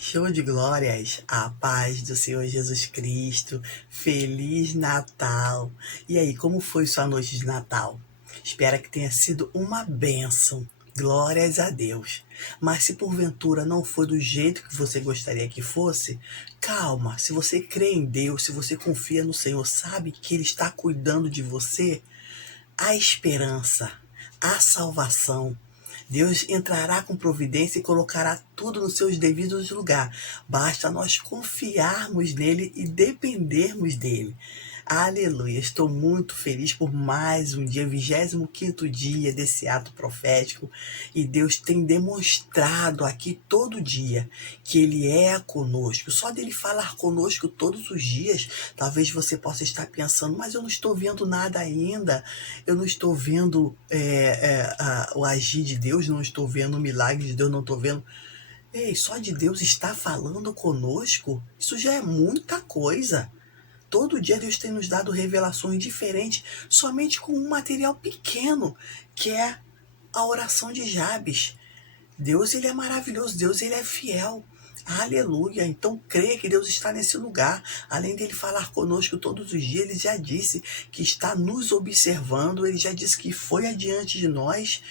Show de glórias, a paz do Senhor Jesus Cristo, Feliz Natal. E aí, como foi sua noite de Natal? Espero que tenha sido uma bênção, glórias a Deus. Mas se porventura não foi do jeito que você gostaria que fosse, calma, se você crê em Deus, se você confia no Senhor, sabe que Ele está cuidando de você, há esperança, há salvação. Deus entrará com providência e colocará tudo nos seus devidos lugares. Basta nós confiarmos nele e dependermos dele. Aleluia! Estou muito feliz por mais um dia, 25º dia desse ato profético. E Deus tem demonstrado aqui todo dia que Ele é conosco. Só dele falar conosco todos os dias, talvez você possa estar pensando, mas eu não estou vendo nada ainda. Eu não estou vendo o agir de Deus, não estou vendo o milagre de Deus, não estou vendo. Ei, só de Deus estar falando conosco, isso já é muita coisa. Todo dia Deus tem nos dado revelações diferentes, somente com um material pequeno, que é a oração de Jabes. Deus, ele é maravilhoso, Deus, ele é fiel. Aleluia. Então creia que Deus está nesse lugar. Além dele falar conosco todos os dias, ele já disse que está nos observando, ele já disse que foi adiante de nós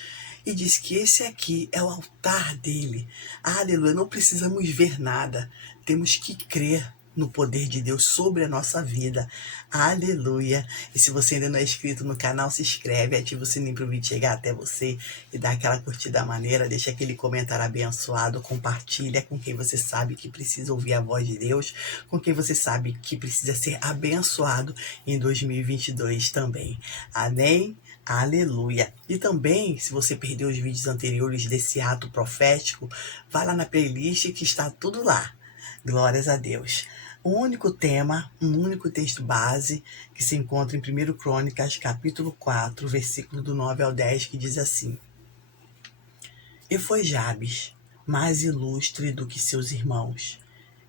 e disse que esse aqui é o altar dele. Aleluia. Não precisamos ver nada, temos que crer no poder de Deus sobre a nossa vida. Aleluia. E se você ainda não é inscrito no canal, se inscreve, ativa o sininho para o vídeo chegar até você e dá aquela curtida maneira, deixa aquele comentário abençoado, compartilha com quem você sabe que precisa ouvir a voz de Deus, com quem você sabe que precisa ser abençoado em 2022 também. Amém? Aleluia. E também, se você perdeu os vídeos anteriores desse ato profético, vai lá na playlist que está tudo lá. Glórias a Deus. Um único tema, um único texto base, que se encontra em 1 Crônicas, capítulo 4, versículo do 9 ao 10, que diz assim: E foi Jabes, mais ilustre do que seus irmãos,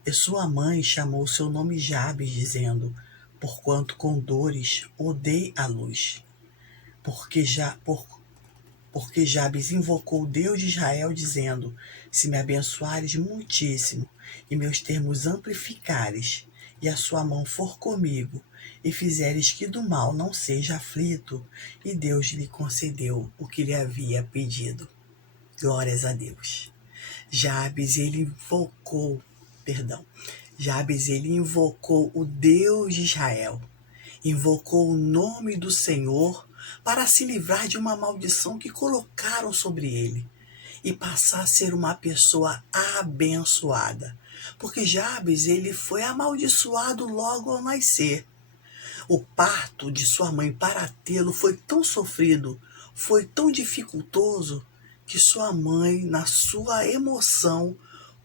e sua mãe chamou seu nome Jabes, dizendo, porquanto com dores odei a luz. Porque Jabes invocou o Deus de Israel, dizendo, se me abençoares muitíssimo, e meus termos amplificares, e a sua mão for comigo, e fizeres que do mal não seja aflito, e Deus lhe concedeu o que lhe havia pedido. Glórias a Deus. Jabes ele invocou o Deus de Israel, invocou o nome do Senhor para se livrar de uma maldição que colocaram sobre ele e passar a ser uma pessoa abençoada. Porque Jabes, ele foi amaldiçoado logo ao nascer. O parto de sua mãe para tê-lo foi tão sofrido, foi tão dificultoso, que sua mãe, na sua emoção,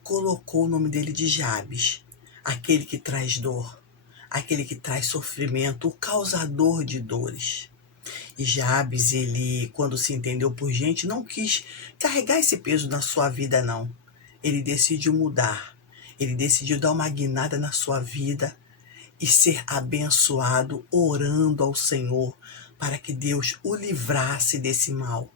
colocou o nome dele de Jabes, aquele que traz dor, aquele que traz sofrimento, o causador de dores. E Jabes, ele, quando se entendeu por gente, não quis carregar esse peso na sua vida, não. Ele decidiu mudar, ele decidiu dar uma guinada na sua vida e ser abençoado, orando ao Senhor para que Deus o livrasse desse mal.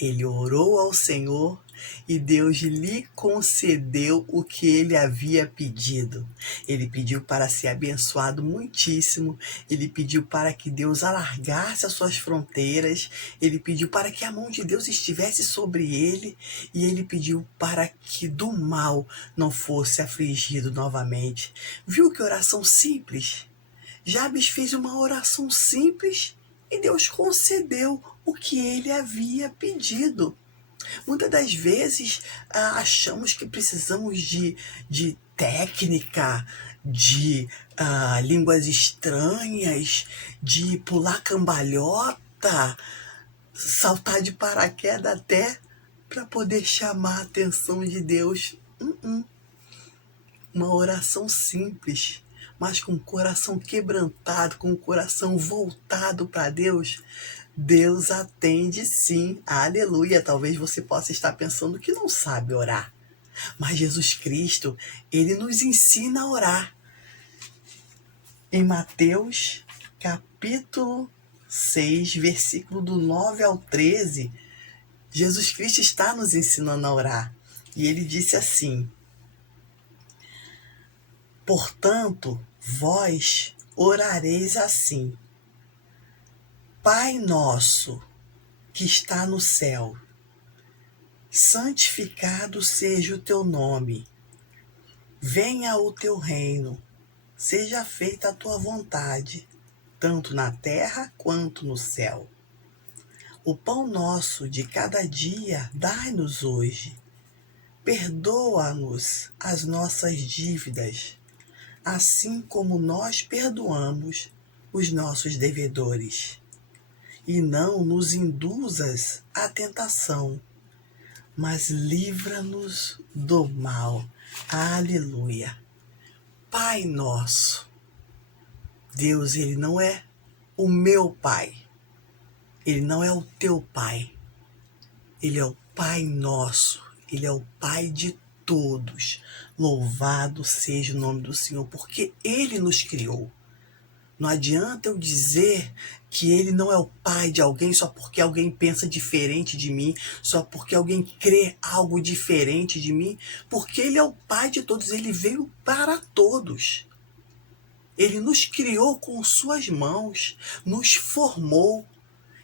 Ele orou ao Senhor e Deus lhe concedeu o que ele havia pedido. Ele pediu para ser abençoado muitíssimo, ele pediu para que Deus alargasse as suas fronteiras, ele pediu para que a mão de Deus estivesse sobre ele e ele pediu para que do mal não fosse afligido novamente. Viu que oração simples? Jabes fez uma oração simples e Deus concedeu o que ele havia pedido. Muitas das vezes achamos que precisamos de técnica, de línguas estranhas, de pular cambalhota, saltar de paraquedas até para poder chamar a atenção de Deus. Uma oração simples, mas com o coração quebrantado, com o coração voltado para Deus, Deus atende sim. Aleluia. Talvez você possa estar pensando que não sabe orar, mas Jesus Cristo, ele nos ensina a orar. Em Mateus, capítulo 6, versículo do 9 ao 13, Jesus Cristo está nos ensinando a orar. E ele disse assim: Portanto, vós orareis assim: Pai nosso, que está no céu, santificado seja o teu nome. Venha o teu reino, seja feita a tua vontade, tanto na terra quanto no céu. O pão nosso de cada dia dai-nos hoje. Perdoa-nos as nossas dívidas, assim como nós perdoamos os nossos devedores. E não nos induzas à tentação, mas livra-nos do mal. Aleluia. Pai nosso. Deus, Ele não é o meu Pai. Ele não é o teu Pai. Ele é o Pai nosso. Ele é o Pai de todos. Louvado seja o nome do Senhor, porque Ele nos criou. Não adianta eu dizer que Ele não é o Pai de alguém só porque alguém pensa diferente de mim, só porque alguém crê algo diferente de mim, porque Ele é o Pai de todos, Ele veio para todos. Ele nos criou com suas mãos, nos formou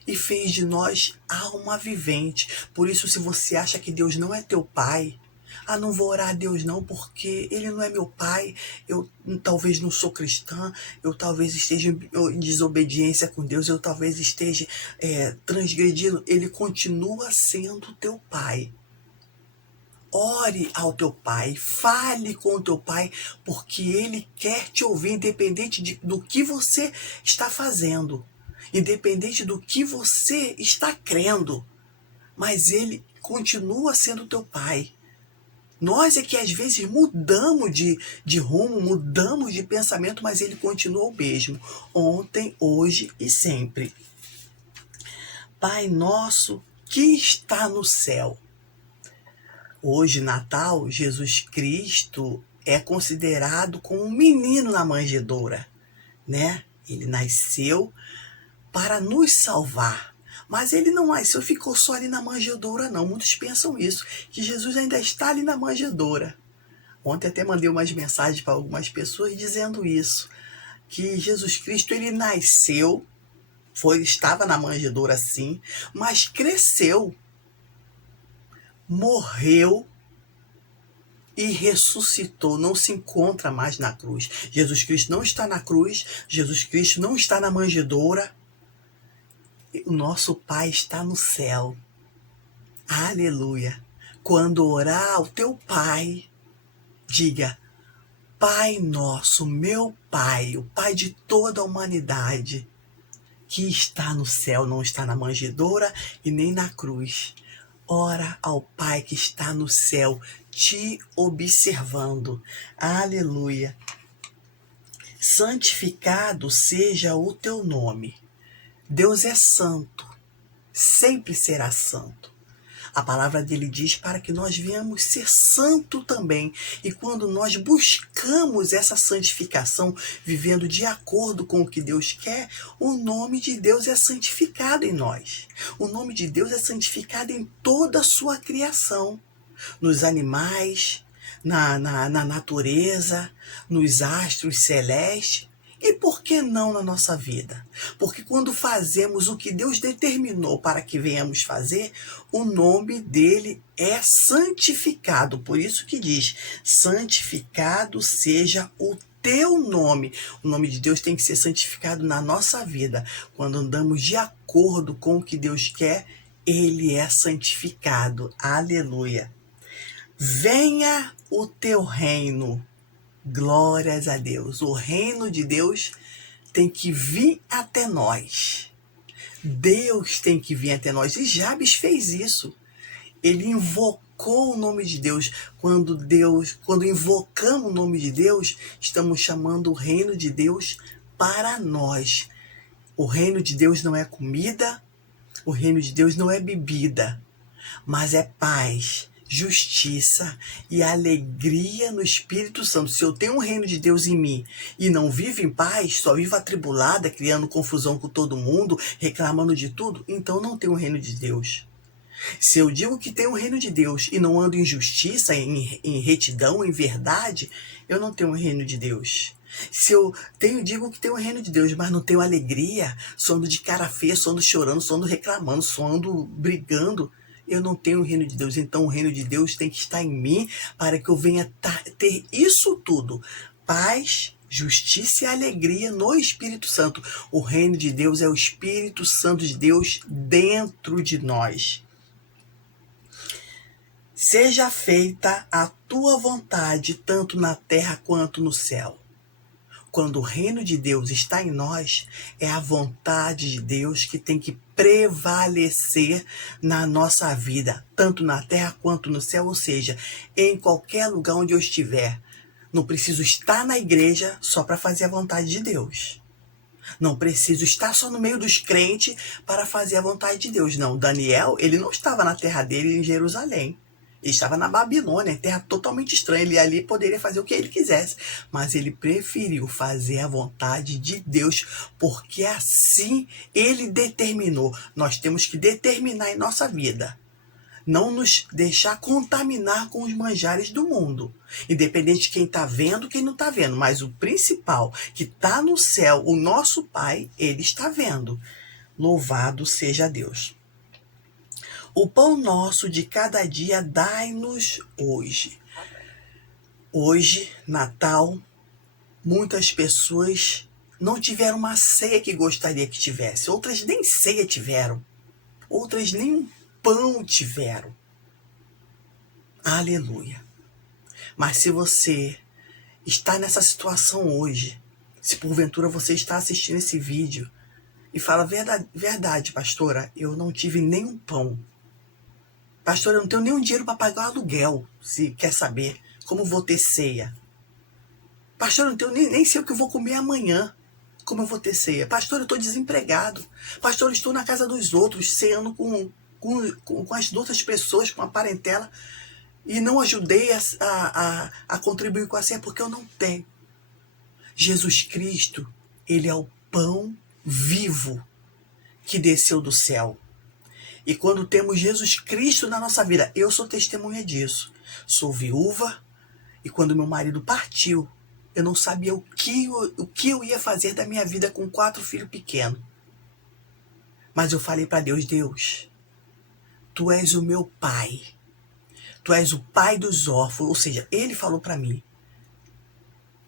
e fez de nós alma vivente. Por isso, se você acha que Deus não é teu Pai, não vou orar a Deus não, porque Ele não é meu Pai, eu talvez não sou cristã, eu talvez esteja em desobediência com Deus, eu talvez esteja transgredindo. Ele continua sendo teu Pai. Ore ao teu Pai, fale com o teu Pai, porque Ele quer te ouvir, independente do que você está fazendo, independente do que você está crendo, mas Ele continua sendo teu Pai. Nós é que às vezes mudamos de rumo, mudamos de pensamento, mas Ele continua o mesmo, ontem, hoje e sempre. Pai nosso que está no céu. Hoje, Natal, Jesus Cristo é considerado como um menino na manjedoura, né? Ele nasceu para nos salvar. Mas ele não nasceu, ficou só ali na manjedoura, não. Muitos pensam isso, que Jesus ainda está ali na manjedoura. Ontem até mandei umas mensagens para algumas pessoas dizendo isso, que Jesus Cristo, ele nasceu, estava na manjedoura sim, mas cresceu, morreu e ressuscitou, não se encontra mais na cruz. Jesus Cristo não está na cruz, Jesus Cristo não está na manjedoura. O nosso Pai está no céu. Aleluia. Quando orar ao teu Pai, diga: Pai nosso, meu Pai, o Pai de toda a humanidade, que está no céu, não está na manjedoura e nem na cruz. Ora ao Pai que está no céu, te observando. Aleluia. Santificado seja o teu nome. Deus é santo, sempre será santo. A palavra dele diz para que nós venhamos ser santo também. E quando nós buscamos essa santificação, vivendo de acordo com o que Deus quer, o nome de Deus é santificado em nós. O nome de Deus é santificado em toda a sua criação. Nos animais, na natureza, nos astros celestes. E por que não na nossa vida? Porque quando fazemos o que Deus determinou para que venhamos fazer, o nome dele é santificado. Por isso que diz: santificado seja o teu nome. O nome de Deus tem que ser santificado na nossa vida. Quando andamos de acordo com o que Deus quer, ele é santificado. Aleluia. Venha o teu reino. Glórias a Deus. O reino de Deus tem que vir até nós. Deus tem que vir até nós. E Jabes fez isso. Ele invocou o nome de Deus. Quando invocamos o nome de Deus, estamos chamando o reino de Deus para nós. O reino de Deus não é comida, o reino de Deus não é bebida, mas é paz, justiça e alegria no Espírito Santo. Se eu tenho um reino de Deus em mim e não vivo em paz, só vivo atribulada, criando confusão com todo mundo, reclamando de tudo, então não tenho o reino de Deus. Se eu digo que tenho o reino de Deus e não ando em justiça, em retidão, em verdade, eu não tenho o reino de Deus. Se eu digo que tenho o reino de Deus, mas não tenho alegria, só ando de cara feia, só ando chorando, só ando reclamando, só ando brigando, eu não tenho o reino de Deus. Então o reino de Deus tem que estar em mim para que eu venha ter isso tudo. Paz, justiça e alegria no Espírito Santo. O reino de Deus é o Espírito Santo de Deus dentro de nós. Seja feita a tua vontade, tanto na terra quanto no céu. Quando o reino de Deus está em nós, é a vontade de Deus que tem que prevalecer na nossa vida, tanto na terra quanto no céu, ou seja, em qualquer lugar onde eu estiver. Não preciso estar na igreja só para fazer a vontade de Deus. Não preciso estar só no meio dos crentes para fazer a vontade de Deus. Não, Daniel, ele não estava na terra dele em Jerusalém. Ele estava na Babilônia, terra totalmente estranha. Ele ali poderia fazer o que ele quisesse, mas ele preferiu fazer a vontade de Deus, porque assim ele determinou. Nós temos que determinar em nossa vida. Não nos deixar contaminar com os manjares do mundo. Independente de quem está vendo, quem não está vendo. Mas o principal, que está no céu, o nosso Pai, ele está vendo. Louvado seja Deus. O pão nosso de cada dia dai-nos hoje. Hoje, Natal, muitas pessoas não tiveram uma ceia que gostaria que tivesse. Outras nem ceia tiveram. Outras nem um pão tiveram. Aleluia. Mas se você está nessa situação hoje, se porventura você está assistindo esse vídeo e fala, verdade, pastora, eu não tive nenhum pão. Pastora, eu não tenho nenhum dinheiro para pagar o aluguel, se quer saber como vou ter ceia. Pastor, eu não tenho nem sei o que eu vou comer amanhã, como eu vou ter ceia. Pastor, eu estou desempregado. Pastor, eu estou na casa dos outros, ceando com as outras pessoas, com a parentela, e não ajudei a contribuir com a ceia porque eu não tenho. Jesus Cristo, ele é o pão vivo que desceu do céu. E quando temos Jesus Cristo na nossa vida, eu sou testemunha disso. Sou viúva e quando meu marido partiu, eu não sabia o que eu ia fazer da minha vida com 4 filhos pequenos. Mas eu falei para Deus, Deus, Tu és o meu pai. Tu és o pai dos órfãos. Ou seja, ele falou para mim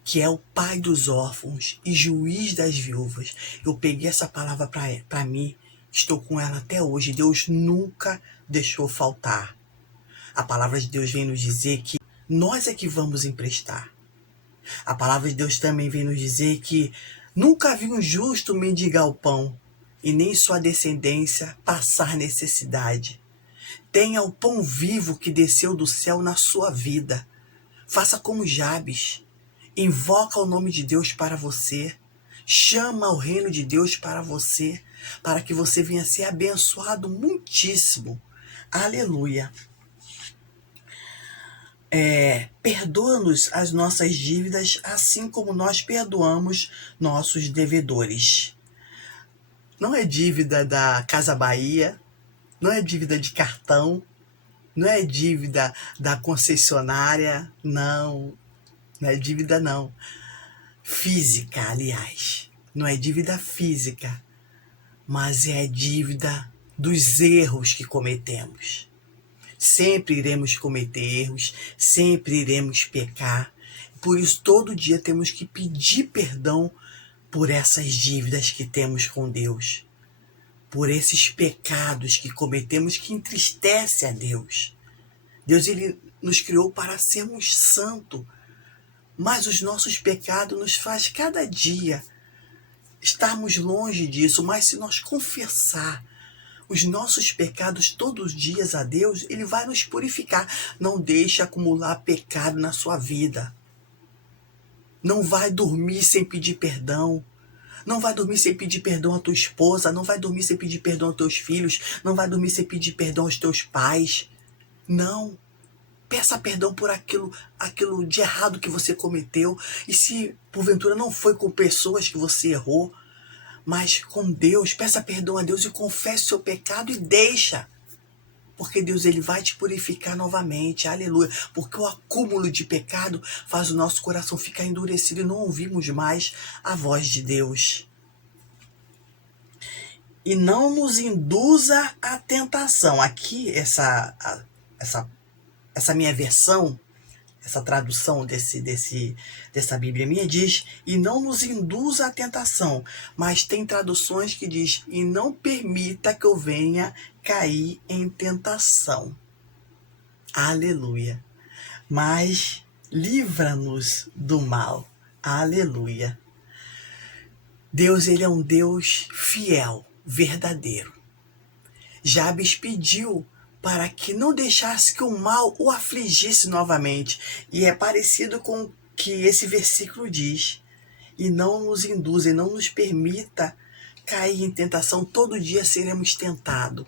que é o pai dos órfãos e juiz das viúvas. Eu peguei essa palavra para mim. Estou com ela até hoje. Deus nunca deixou faltar. A palavra de Deus vem nos dizer que nós é que vamos emprestar. A palavra de Deus também vem nos dizer que nunca vi um justo mendigar o pão e nem sua descendência passar necessidade. Tenha o pão vivo que desceu do céu na sua vida. Faça como Jabes. Invoca o nome de Deus para você. Chama o reino de Deus para você, para que você venha ser abençoado muitíssimo. Aleluia. Perdoa-nos as nossas dívidas, assim como nós perdoamos nossos devedores. Não é dívida da Casa Bahia, não é dívida de cartão, não é dívida da concessionária, não é dívida não. Física, aliás. Não é dívida física, mas é dívida dos erros que cometemos. Sempre iremos cometer erros, sempre iremos pecar. Por isso, todo dia temos que pedir perdão por essas dívidas que temos com Deus. Por esses pecados que cometemos que entristece a Deus. Deus, ele nos criou para sermos santos. Mas os nossos pecados nos faz cada dia estarmos longe disso. Mas se nós confessar os nossos pecados todos os dias a Deus, ele vai nos purificar. Não deixe acumular pecado na sua vida. Não vai dormir sem pedir perdão. Não vai dormir sem pedir perdão à tua esposa. Não vai dormir sem pedir perdão aos teus filhos. Não vai dormir sem pedir perdão aos teus pais. Não. Peça perdão por aquilo de errado que você cometeu. E se porventura não foi com pessoas que você errou, mas com Deus, peça perdão a Deus e confesse o seu pecado e deixa. Porque Deus, ele vai te purificar novamente, aleluia. Porque o acúmulo de pecado faz o nosso coração ficar endurecido e não ouvimos mais a voz de Deus. E não nos induza à tentação. Aqui, essa minha versão, essa tradução dessa Bíblia minha diz, e não nos induza à tentação. Mas tem traduções que diz, e não permita que eu venha cair em tentação. Aleluia. Mas livra-nos do mal. Aleluia. Deus, ele é um Deus fiel, verdadeiro. Jabes pediu para que não deixasse que o mal o afligisse novamente. E é parecido com o que esse versículo diz. E não nos induza, e não nos permita cair em tentação. Todo dia seremos tentados.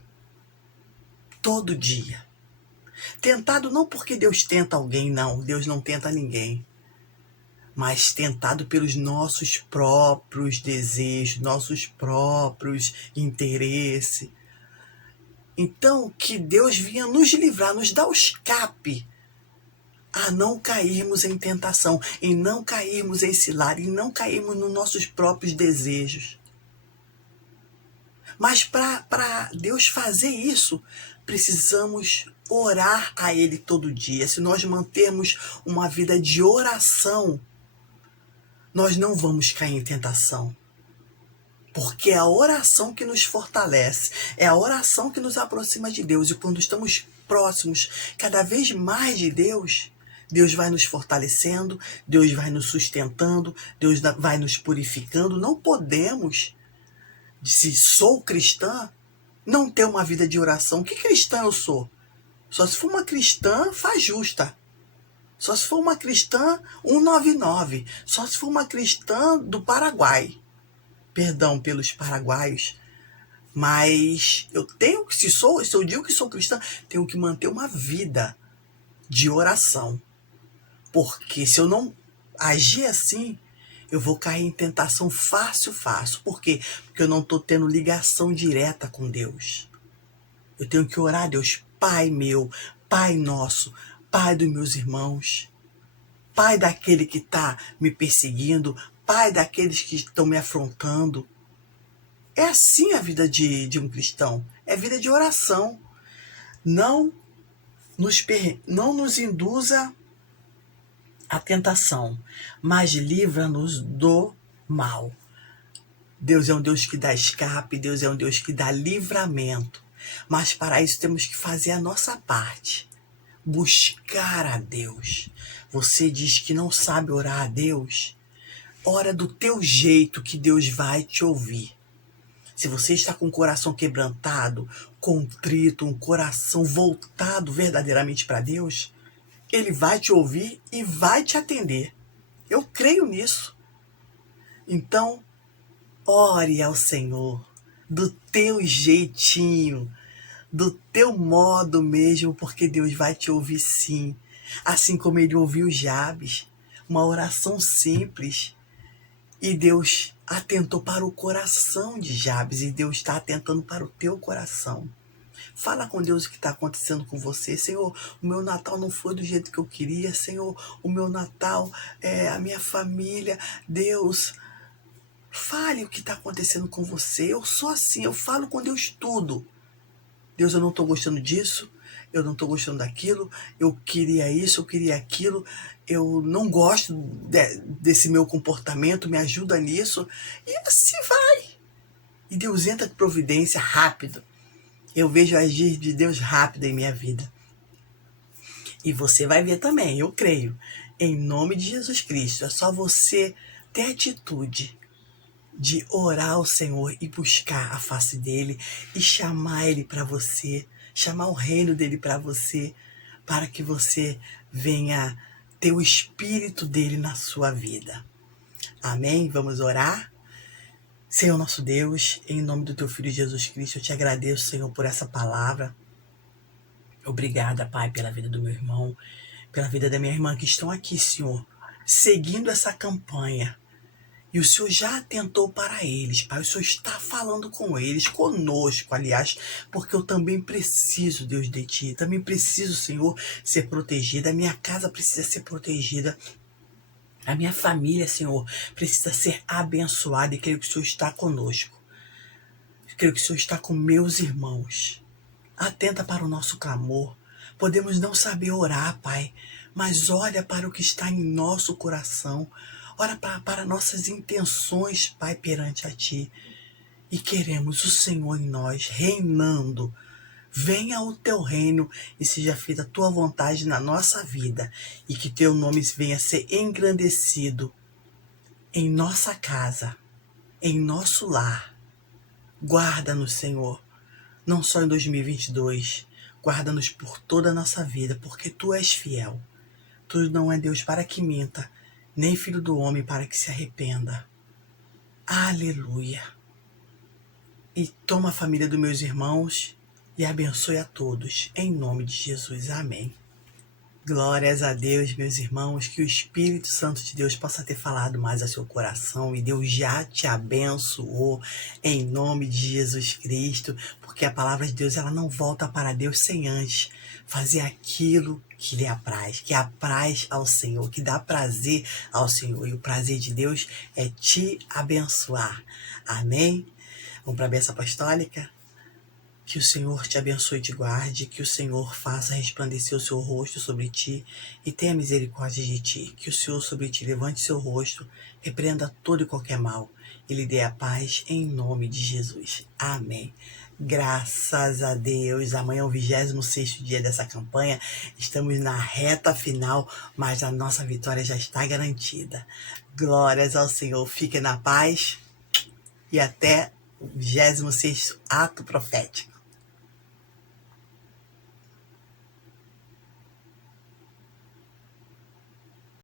Todo dia. Tentado não porque Deus tenta alguém, não. Deus não tenta ninguém. Mas tentado pelos nossos próprios desejos, nossos próprios interesses. Então, que Deus vinha nos livrar, nos dar o escape a não cairmos em tentação, em não cairmos em cilada, em não cairmos nos nossos próprios desejos. Mas para Deus fazer isso, precisamos orar a Ele todo dia. Se nós mantermos uma vida de oração, nós não vamos cair em tentação. Porque é a oração que nos fortalece, é a oração que nos aproxima de Deus. E quando estamos próximos cada vez mais de Deus, Deus vai nos fortalecendo, Deus vai nos sustentando, Deus vai nos purificando. Não podemos, se sou cristã, não ter uma vida de oração. Que cristã eu sou? Só se for uma cristã faz justa. Só se for uma cristã 199. Só se for uma cristã do Paraguai. Perdão pelos paraguaios, mas eu tenho que, se eu digo que sou cristã, tenho que manter uma vida de oração. Porque se eu não agir assim, eu vou cair em tentação fácil. Por quê? Porque eu não estou tendo ligação direta com Deus. Eu tenho que orar a Deus, Pai meu, Pai nosso, Pai dos meus irmãos, Pai daquele que está me perseguindo, Pai daqueles que estão me afrontando. É assim a vida de um cristão. É vida de oração. Não nos induza à tentação, mas livra-nos do mal. Deus é um Deus que dá escape, Deus é um Deus que dá livramento. Mas para isso temos que fazer a nossa parte. Buscar a Deus. Você diz que não sabe orar a Deus? Ora do teu jeito que Deus vai te ouvir. Se você está com o coração quebrantado, contrito, um coração voltado verdadeiramente para Deus, Ele vai te ouvir e vai te atender. Eu creio nisso. Então, ore ao Senhor do teu jeitinho, do teu modo mesmo, porque Deus vai te ouvir sim. Assim como Ele ouviu Jabes, uma oração simples. E Deus atentou para o coração de Jabes, e Deus está atentando para o teu coração. Fala com Deus o que está acontecendo com você. Senhor, o meu Natal não foi do jeito que eu queria. Senhor, o meu Natal, a minha família. Deus, fale o que está acontecendo com você. Eu sou assim, eu falo com Deus tudo. Deus, eu não estou gostando disso, eu não estou gostando daquilo, eu queria isso, eu queria aquilo, eu não gosto desse meu comportamento, me ajuda nisso. E assim vai. E Deus entra com providência rápido. Eu vejo agir de Deus rápido em minha vida. E você vai ver também, eu creio. Em nome de Jesus Cristo, é só você ter atitude de orar ao Senhor e buscar a face dele e chamar ele para você, chamar o reino dele para você, para que você venha ter o espírito dele na sua vida. Amém? Vamos orar? Senhor nosso Deus, em nome do teu Filho Jesus Cristo, eu te agradeço, Senhor, por essa palavra. Obrigada, Pai, pela vida do meu irmão, pela vida da minha irmã que estão aqui, Senhor, seguindo essa campanha. E o Senhor já atentou para eles, Pai. O Senhor está falando com eles, conosco, aliás, porque eu também preciso, Deus, de Ti. Também preciso, Senhor, ser protegida. A minha casa precisa ser protegida. A minha família, Senhor, precisa ser abençoada, e creio que o Senhor está conosco. Creio que o Senhor está com meus irmãos. Atenta para o nosso clamor. Podemos não saber orar, Pai, mas olha para o que está em nosso coração. Olha para nossas intenções, Pai, perante a Ti. E queremos o Senhor em nós, reinando. Venha o Teu reino e seja feita a Tua vontade na nossa vida. E que Teu nome venha a ser engrandecido em nossa casa, em nosso lar. Guarda-nos, Senhor, não só em 2022, guarda-nos por toda a nossa vida, porque Tu és fiel. Tu não é Deus para que minta, nem filho do homem para que se arrependa. Aleluia. E toma a família dos meus irmãos e abençoe a todos, em nome de Jesus. Amém. Glórias a Deus, meus irmãos, que o Espírito Santo de Deus possa ter falado mais a seu coração, e Deus já te abençoou em nome de Jesus Cristo, porque a palavra de Deus ela não volta para Deus sem antes fazer aquilo que lhe apraz, que apraz ao Senhor, que dá prazer ao Senhor, e o prazer de Deus é te abençoar. Amém? Vamos para a bênção apostólica? Que o Senhor te abençoe e te guarde, que o Senhor faça resplandecer o seu rosto sobre ti e tenha misericórdia de ti, que o Senhor sobre ti levante seu rosto, repreenda todo e qualquer mal e lhe dê a paz em nome de Jesus. Amém. Graças a Deus, amanhã é o 26º dia dessa campanha, estamos na reta final, mas a nossa vitória já está garantida. Glórias ao Senhor, fiquem na paz e até o 26º ato profético.